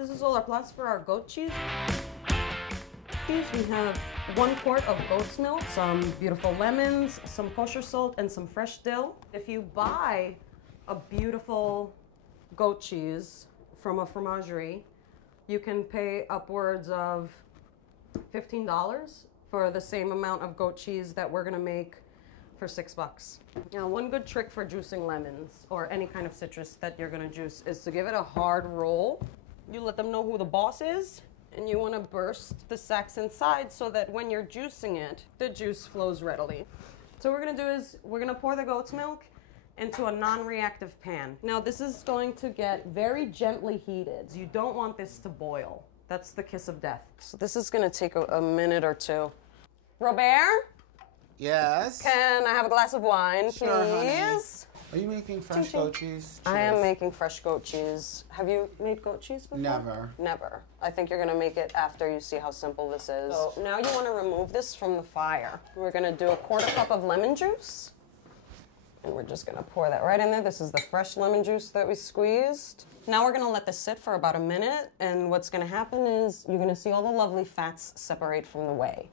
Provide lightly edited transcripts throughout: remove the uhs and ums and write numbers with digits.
This is all our plots for our goat cheese. We have 1 quart of goat's milk, some beautiful lemons, some kosher salt, and some fresh dill. If you buy a beautiful goat cheese from a fromagerie, you can pay upwards of $15 for the same amount of goat cheese that we're gonna make for $6. Now, one good trick for juicing lemons or any kind of citrus that you're gonna juice is to give it a hard roll. You let them know who the boss is, and you wanna burst the sacs inside so that when you're juicing it, the juice flows readily. So what we're gonna do is we're gonna pour the goat's milk into a non-reactive pan. Now, this is going to get very gently heated. You don't want this to boil. That's the kiss of death. So this is gonna take a minute or two. Robert? Yes? Can I have a glass of wine, Sure, please? honey. Are you making fresh goat cheese? I am making fresh goat cheese. Have you made goat cheese before? Never. Never. I think you're gonna make it after you see how simple this is. So now you wanna remove this from the fire. We're gonna do a 1/4 cup of lemon juice. And we're just gonna pour that right in there. This is the fresh lemon juice that we squeezed. Now we're gonna let this sit for about a minute, and what's gonna happen is you're gonna see all the lovely fats separate from the whey.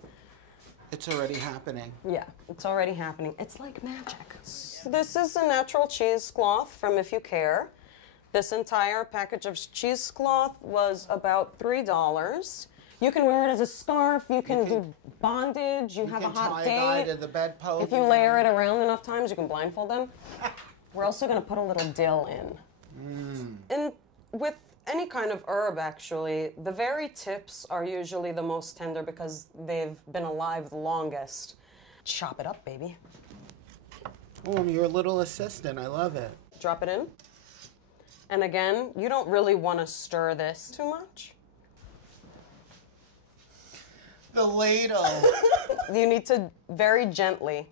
It's already happening. Yeah, it's already happening. It's like magic. So this is a natural cheesecloth from If You Care. This entire package of cheesecloth was about $3. You can wear it as a scarf. You can do bondage. You have a hot tie a guy date. to the bedpost. If you layer it around enough times, you can blindfold them. We're also going to put a little dill in. And with any kind of herb, actually, the very tips are usually the most tender because they've been alive the longest. Chop it up, baby. Oh, I'm your little assistant. I love it. Drop it in. And again, you don't really want to stir this too much. The ladle. You need to very gently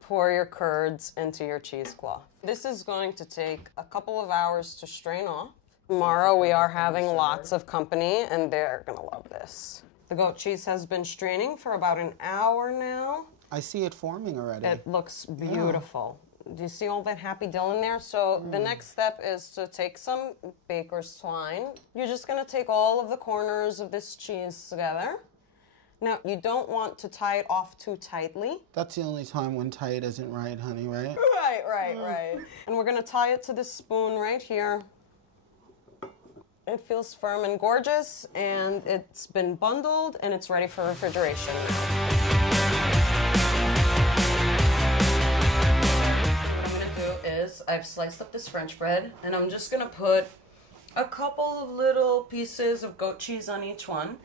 pour your curds into your cheesecloth. This is going to take a couple of hours to strain off. Tomorrow we are having lots of company and they're gonna love this. The goat cheese has been straining for about an hour now. I see it forming already. It looks beautiful. Do you see all that happy dill in there? So the next step is to take some baker's twine. You're just gonna take all of the corners of this cheese together. Now, you don't want to tie it off too tightly. That's the only time when tight isn't right, honey, right? Right. And we're gonna tie it to this spoon right here. It feels firm and gorgeous, and it's been bundled, and it's ready for refrigeration. What I'm gonna do is, I've sliced up this French bread, and I'm just gonna put a couple of little pieces of goat cheese on each one.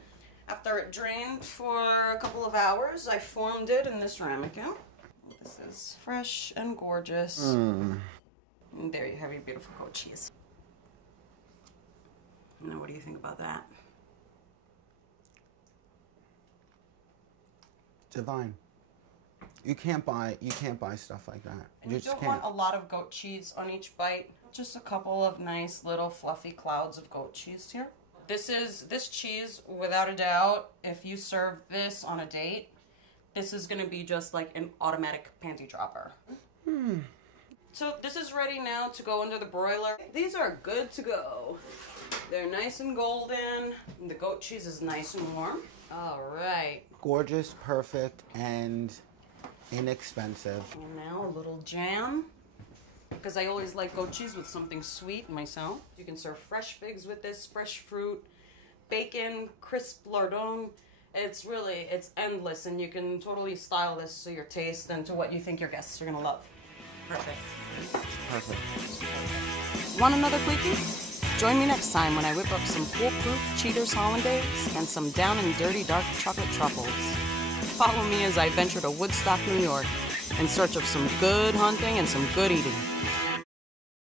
After it drained for a couple of hours, I formed it in this ramekin. This is fresh and gorgeous. And there you have your beautiful goat cheese. Now, what do you think about that? Divine. You can't buy stuff like that. And you just don't can't. want a lot of goat cheese on each bite. Just a couple of nice little fluffy clouds of goat cheese here. This cheese, without a doubt, if you serve this on a date, this is gonna be just like an automatic panty dropper. So this is ready now to go under the broiler. These are good to go. They're nice and golden, and the goat cheese is nice and warm. All right. Gorgeous, perfect, and inexpensive. And now a little jam, because I always like goat cheese with something sweet myself. You can serve fresh figs with this, fresh fruit, bacon, crisp lardon. It's endless, and you can totally style this to your taste and to what you think your guests are gonna love. Perfect. Perfect. Want another quickie? Join me next time when I whip up some foolproof Cheaters Hollandaise and some down and dirty dark chocolate truffles. Follow me as I venture to Woodstock, New York, in search of some good hunting and some good eating.